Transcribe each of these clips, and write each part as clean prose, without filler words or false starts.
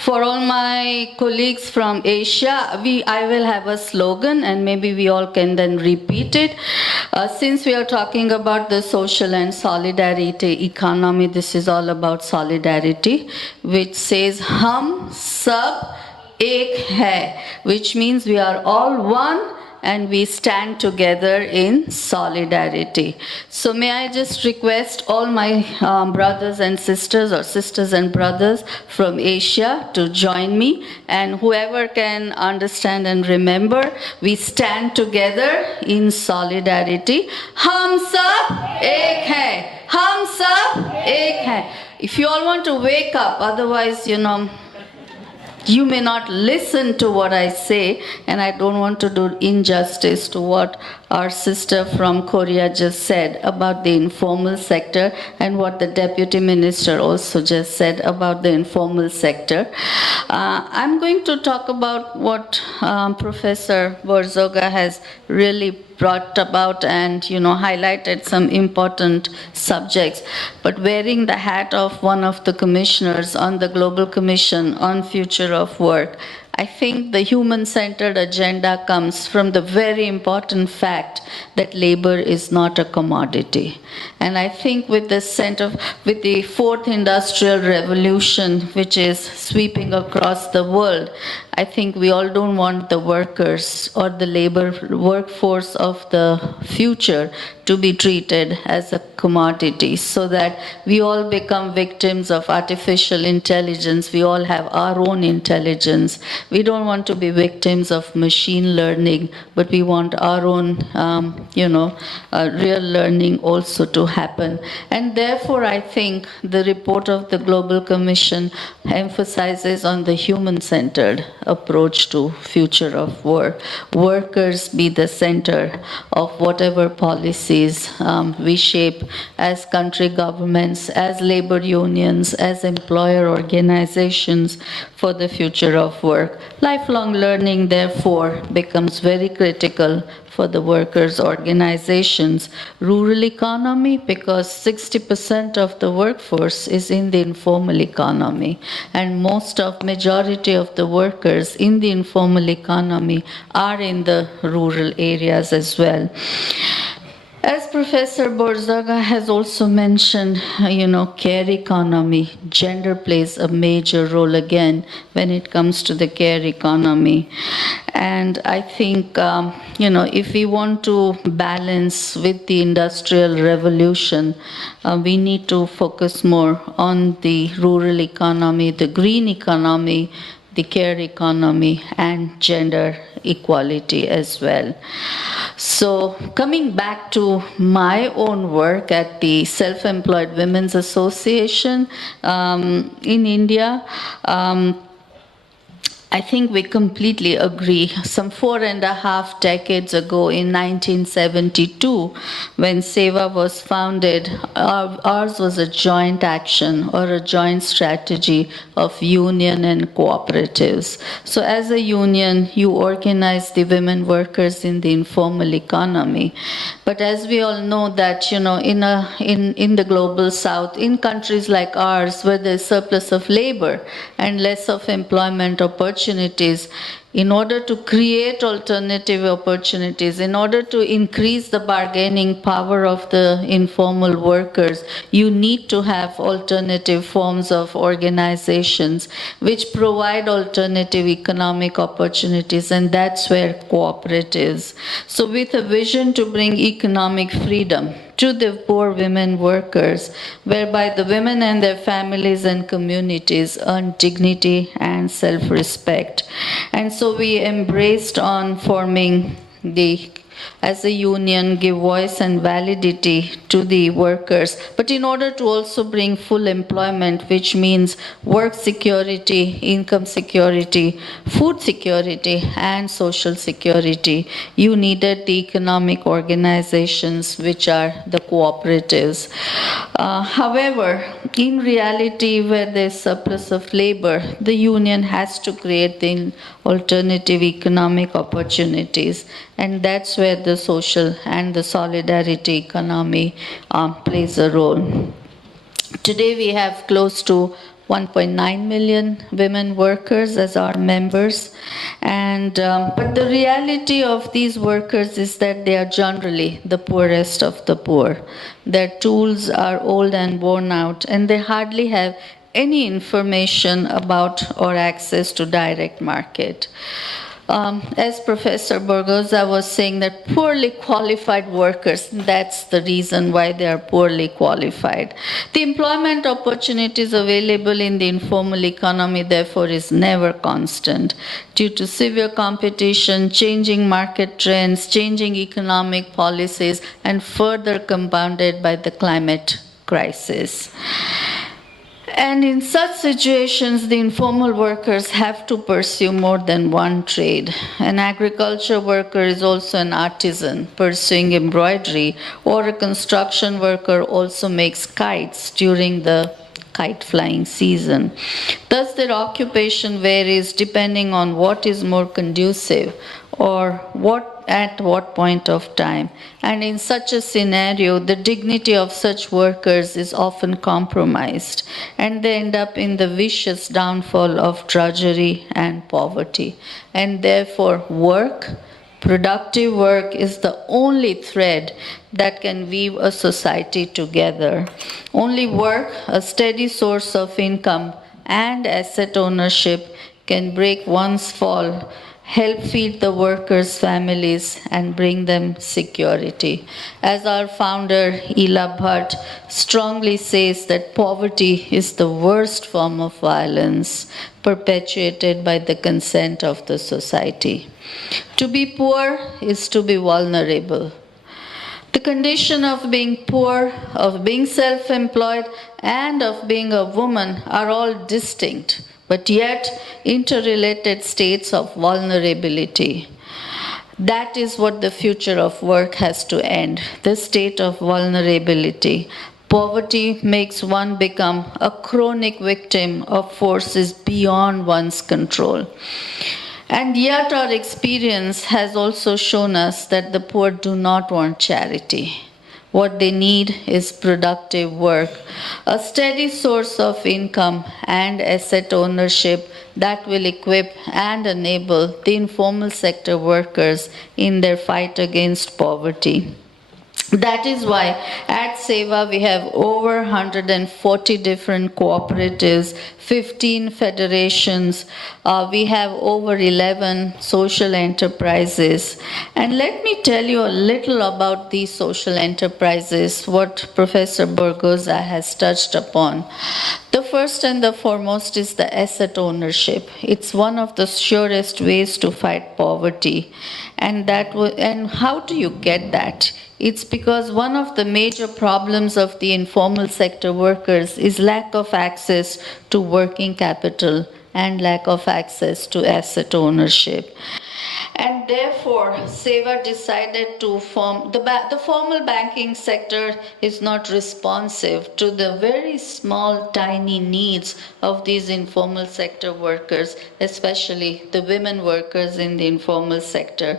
For all my colleagues from Asia, I will have a slogan and maybe we all can then repeat it. Since we are talking about the social and solidarity economy, this is all about solidarity, which says Hum Sab Ek Hai, which means we are all one and we stand together in solidarity. So may I just request all my brothers and sisters, or sisters and brothers from Asia to join me, and whoever can understand and remember, we stand together in solidarity. Hum sab ek hai, hum sab ek hai. If you all want to wake up, otherwise, you may not listen to what I say, and I don't want to do injustice to what our sister from Korea just said about the informal sector and what the Deputy Minister also just said about the informal sector. I'm going to talk about what Professor Borzoga has really brought about and highlighted some important subjects, but wearing the hat of one of the commissioners on the Global Commission on Future of Work, I think the human-centered agenda comes from the very important fact that labor is not a commodity. And I think with the fourth industrial revolution, which is sweeping across the world, I think we all don't want the workers or the labor workforce of the future to be treated as a commodity, so that we all become victims of artificial intelligence. We all have our own intelligence. We don't want to be victims of machine learning, but we want our own, real learning also to happen. And therefore, I think the report of the Global Commission emphasizes on the human-centered approach to future of work. Workers be the center of whatever policies we shape as country governments, as labor unions, as employer organizations for the future of work. Lifelong learning, therefore, becomes very critical for the workers' organizations. Rural economy, because 60% of the workforce is in the informal economy, and majority of the workers in the informal economy are in the rural areas as well. As Professor Borzaga has also mentioned, care economy, gender plays a major role again when it comes to the care economy. And I think, if we want to balance with the industrial revolution, we need to focus more on the rural economy, the green economy, the care economy, and gender equality as well. So coming back to my own work at the Self-Employed Women's Association in India, I think we completely agree. Some 4.5 decades ago in 1972, when SEWA was founded, ours was a joint action or a joint strategy of union and cooperatives. So as a union, you organize the women workers in the informal economy. But as we all know that, in the global south, in countries like ours where there's surplus of labor and less of employment opportunities, in order to create alternative opportunities, in order to increase the bargaining power of the informal workers, you need to have alternative forms of organizations which provide alternative economic opportunities, and that's where cooperatives. So with a vision to bring economic freedom to the poor women workers, whereby the women and their families and communities earn dignity and self-respect. And so we embraced on forming as a union, give voice and validity to the workers, but in order to also bring full employment, which means work security, income security, food security, and social security, you needed the economic organizations, which are the cooperatives. However, in reality, where there's surplus of labor, the union has to create the alternative economic opportunities, and that's where the social and the solidarity economy plays a role. Today we have close to 1.9 million women workers as our members. And but the reality of these workers is that they are generally the poorest of the poor. Their tools are old and worn out, and they hardly have any information about or access to direct market. As Professor Borgosa was saying, that poorly qualified workers, that's the reason why they are poorly qualified. The employment opportunities available in the informal economy, therefore, is never constant due to severe competition, changing market trends, changing economic policies, and further compounded by the climate crisis. And in such situations, the informal workers have to pursue more than one trade. An agriculture worker is also an artisan pursuing embroidery, or a construction worker also makes kites during the kite flying season. Thus, their occupation varies depending on what is more conducive or at what point of time. And in such a scenario, the dignity of such workers is often compromised, and they end up in the vicious downfall of drudgery and poverty. And therefore, productive work, is the only thread that can weave a society together. Only work, a steady source of income and asset ownership, can break one's fall, help feed the workers' families, and bring them security. As our founder, Ila Bhatt, strongly says, that poverty is the worst form of violence perpetuated by the consent of the society. To be poor is to be vulnerable. The condition of being poor, of being self-employed, and of being a woman are all distinct, but yet interrelated states of vulnerability. That is what the future of work has to end, the state of vulnerability. Poverty makes one become a chronic victim of forces beyond one's control. And yet our experience has also shown us that the poor do not want charity. What they need is productive work, a steady source of income and asset ownership that will equip and enable the informal sector workers in their fight against poverty. That is why at SEWA we have over 140 different cooperatives, 15 federations, we have over 11 social enterprises. And let me tell you a little about these social enterprises, what Professor Borgosa has touched upon. The first and the foremost is the asset ownership. It's one of the surest ways to fight poverty. And how do you get that? It's because one of the major problems of the informal sector workers is lack of access to working capital and lack of access to asset ownership. And therefore, SEWA decided to form, the formal banking sector is not responsive to the very small, tiny needs of these informal sector workers, especially the women workers in the informal sector.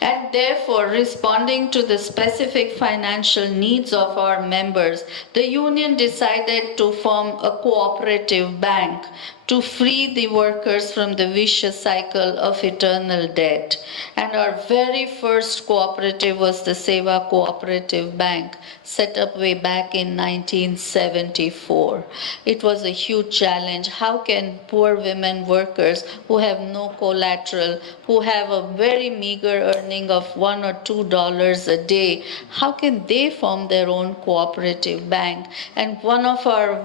And therefore, responding to the specific financial needs of our members, the union decided to form a cooperative bank to free the workers from the vicious cycle of eternal debt. And our very first cooperative was the SEWA Cooperative Bank, set up way back in 1974. It was a huge challenge. How can poor women workers who have no collateral, who have a very meager earning of $1 or $2 a day, how can they form their own cooperative bank? And one of our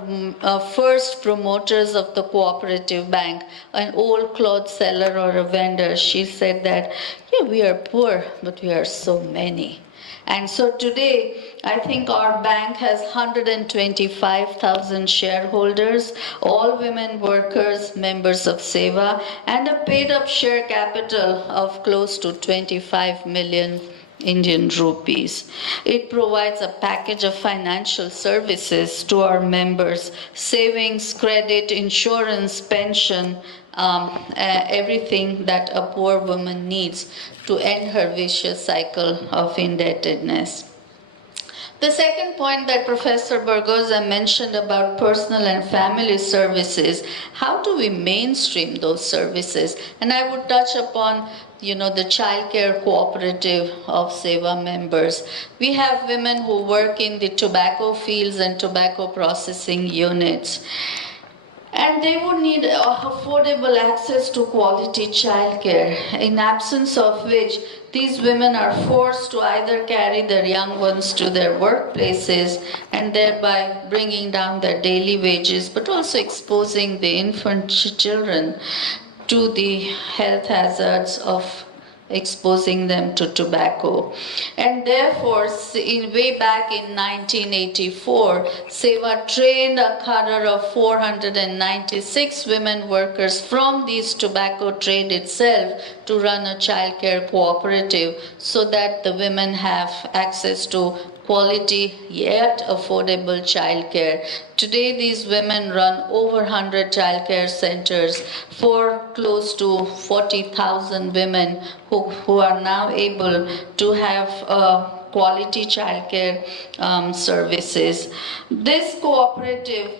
first promoters of the cooperative bank, an old cloth seller or a vendor, she said that, yeah, we are poor, but we are so many. And so today, I think our bank has 125,000 shareholders, all women workers, members of SEWA, and a paid-up share capital of close to 25 million Indian rupees. It provides a package of financial services to our members: savings, credit, insurance, pension, everything that a poor woman needs to end her vicious cycle of indebtedness. The second point that Professor Bargosa mentioned about personal and family services, how do we mainstream those services? And I would touch upon the childcare cooperative of SEWA members. We have women who work in the tobacco fields and tobacco processing units. And they would need affordable access to quality childcare, in absence of which these women are forced to either carry their young ones to their workplaces and thereby bringing down their daily wages, but also exposing the infant children to the health hazards of exposing them to tobacco. And therefore, way back in 1984, SEWA trained a cadre of 496 women workers from these tobacco trade itself to run a childcare cooperative so that the women have access to quality yet affordable childcare. Today, these women run over 100 childcare centers for close to 40,000 women who are now able to have quality childcare services. This cooperative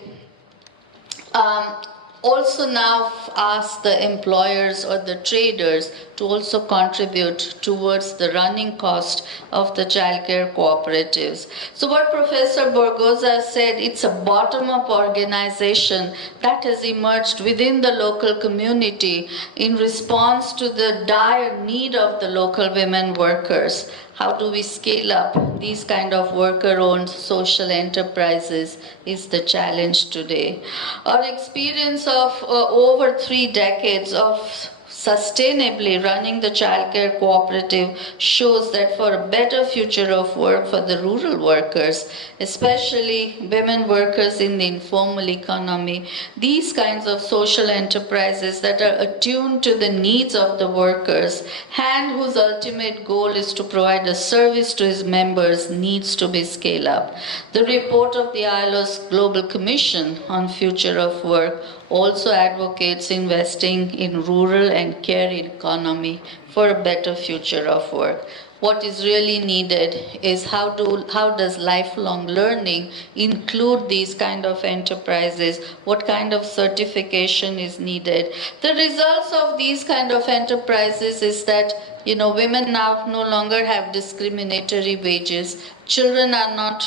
also now ask the employers or the traders to also contribute towards the running cost of the childcare cooperatives. So what Professor Bargosa said, it's a bottom-up organization that has emerged within the local community in response to the dire need of the local women workers. How do we scale up these kind of worker-owned social enterprises is the challenge today. Our experience of over 3 decades of sustainably running the childcare cooperative shows that for a better future of work for the rural workers, especially women workers in the informal economy, these kinds of social enterprises that are attuned to the needs of the workers and whose ultimate goal is to provide a service to its members needs to be scaled up. The report of the ILO's Global Commission on Future of Work also advocates investing in rural and care economy for a better future of work. What is really needed is how does lifelong learning include these kind of enterprises? What kind of certification is needed? The results of these kind of enterprises is that women now no longer have discriminatory wages. Children are not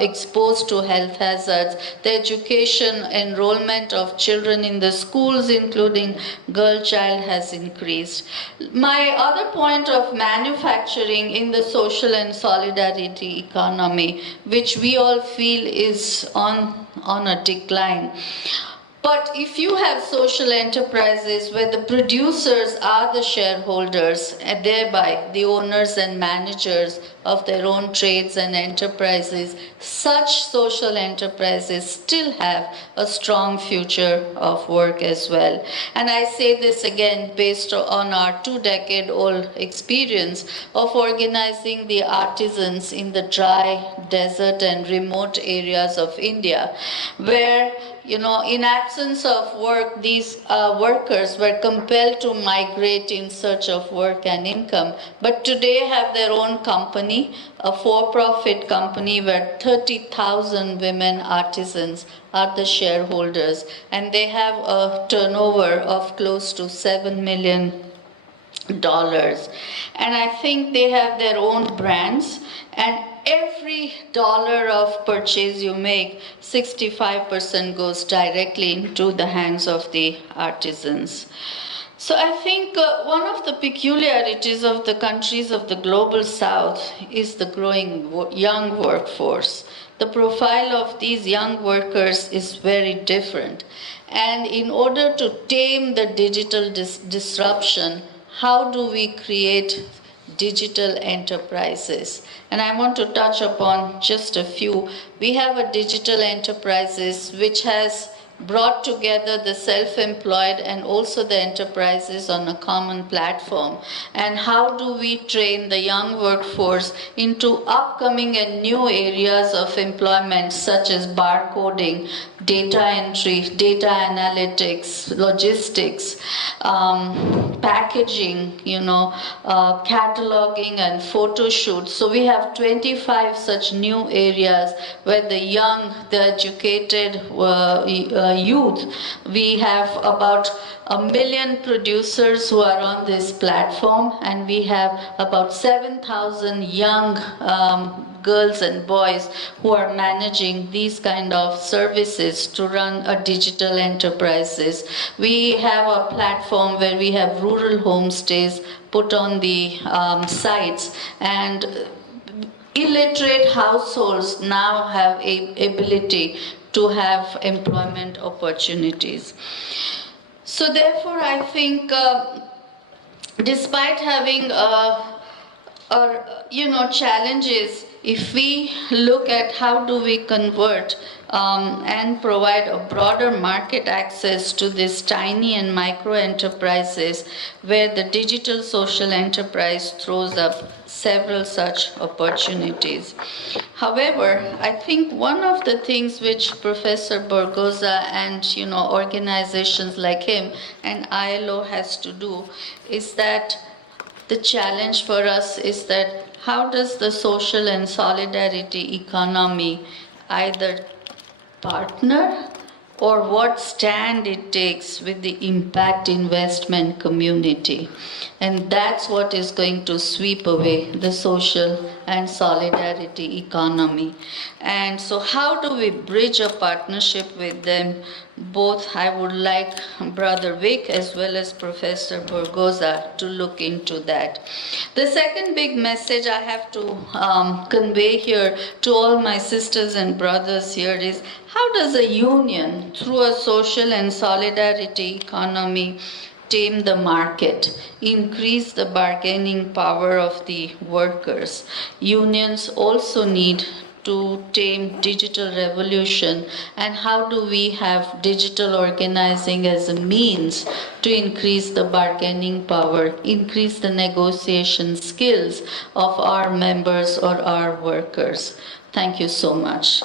exposed to health hazards. The education enrollment of children in the schools, including girl child, has increased. My other point of manufacturing in the social and solidarity economy, which we all feel is on a decline. But if you have social enterprises where the producers are the shareholders and thereby the owners and managers of their own trades and enterprises, such social enterprises still have a strong future of work as well. And I say this again based on our 2-decade-old experience of organizing the artisans in the dry, desert and remote areas of India, where in absence of work, these workers were compelled to migrate in search of work and income, but today have their own company, a for-profit company where 30,000 women artisans are the shareholders, and they have a turnover of close to $7 million. And I think they have their own brands, and every dollar of purchase you make, 65% goes directly into the hands of the artisans. So I think one of the peculiarities of the countries of the global south is the growing young workforce. The profile of these young workers is very different. And in order to tame the digital disruption, how do we create digital enterprises? And I want to touch upon just a few. We have a digital enterprises which has brought together the self-employed and also the enterprises on a common platform? And how do we train the young workforce into upcoming and new areas of employment such as barcoding, data entry, data analytics, logistics, packaging, cataloging and photo shoots. So we have 25 such new areas where the young, the educated youth, we have about 1 million producers who are on this platform, and we have about 7,000 young girls and boys who are managing these kind of services to run a digital enterprises. We have a platform where we have rural homestays put on the sites, and illiterate households now have a ability to have employment opportunities. So therefore, I think despite having challenges, if we look at how do we convert and provide a broader market access to these tiny and micro enterprises, where the digital social enterprise throws up several such opportunities. However, I think one of the things which Professor Borgosa and organizations like him and ILO has to do is that the challenge for us is that how does the social and solidarity economy either partner or what stand it takes with the impact investment community. And that's what is going to sweep away the social and solidarity economy. And so how do we bridge a partnership with them? Both I would like Brother Vic as well as Professor Borgosa to look into that. The second big message I have to convey here to all my sisters and brothers here is, how does a union through a social and solidarity economy tame the market, increase the bargaining power of the workers? Unions also need to tame digital revolution, and how do we have digital organizing as a means to increase the bargaining power, increase the negotiation skills of our members or our workers? Thank you so much.